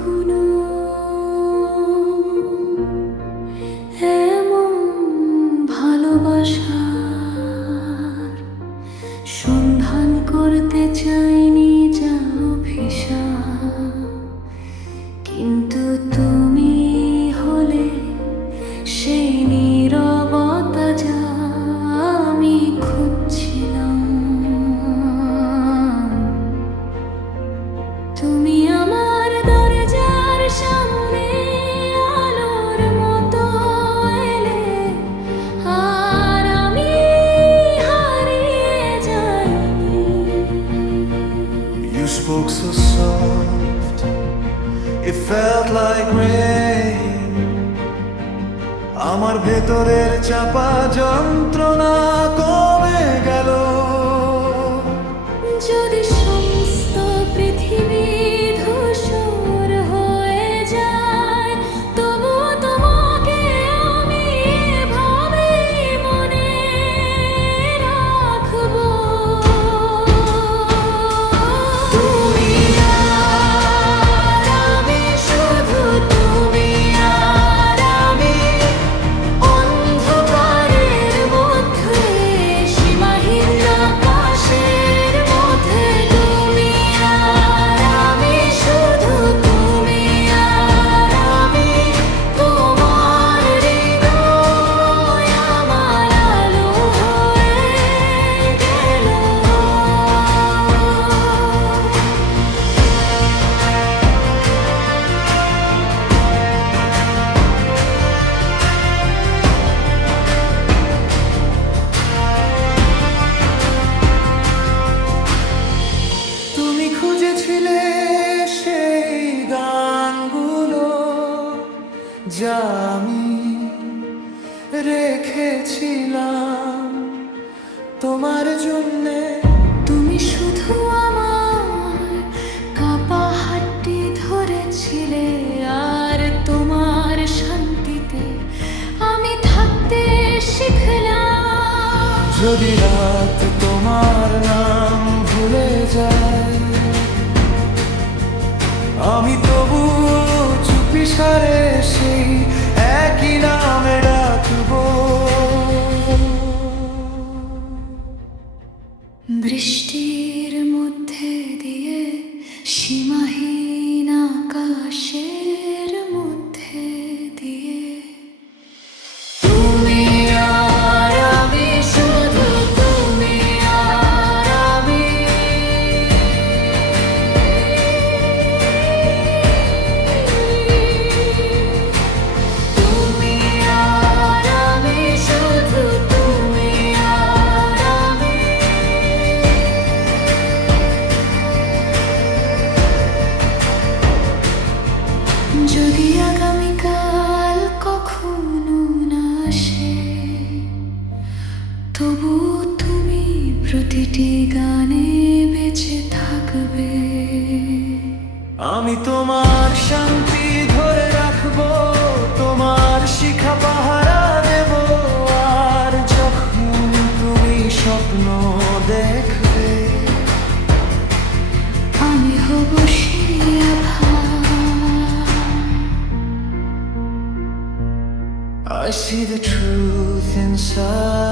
কখনো এমন ভালোবাসার সন্ধান করতে চাইনি যা অভিশাপ, কিন্তু তুমি হলে সেই নীরবতা যা আমি খুঁজছিলাম। তুমি আমার দরজার সামনে আলোর মতো এলে, আর আমি হারিয়ে যাইনি। You spoke so soft, it felt like rain. আমার ভেতরের চাপা যন্ত্রণা কমে গেল। যদি সমস্ত পৃথিবী ধূসর হয়ে যায়, তবু তোমাকে আমি এভাবেই মনে রাখবো। তুমি আর আমি, শুধু তুমি আর আমি, অন্ধকারের মধ্যে, সীমাহীন আকাশের মধ্যে। তুমি আর আমি, শুধু তুমি আর আমি, তোমার হৃদয় আমার আলো হয়ে গেল। তুমি খুঁজেছিলে সেই গানগুলো যা আমি রেখেছিলাম তোমার জন্যে। তুমি শুধু আমার কাপা হাতটি ধরেছিলে, আর তোমার শান্তিতে আমি থাকতে শিখলাম। যদি রাত তোমার নাম ভুলে যায়, আমি তবু চুপি সারে সেই একই নামে ডাকবো। বৃষ্টির মধ্যে দিয়ে, সীমাহীন আকাশের মধ্যে দিয়ে। তুমি আর আমি, শুধু তুমি আর আমি, তুমি আর আমি, শুধু তুমি আর আমি। যদি আগামীকাল কখনো না আসে, তবু তুমি প্রতিটি গানে বেঁচে থাকবে। আমি তোমার শান্তি ধরে রাখবো, তোমার শিখা পাহারা দেব। আর যখন তুমি স্বপ্ন দেখবে, আমি হব সেই আভা। I see the truth inside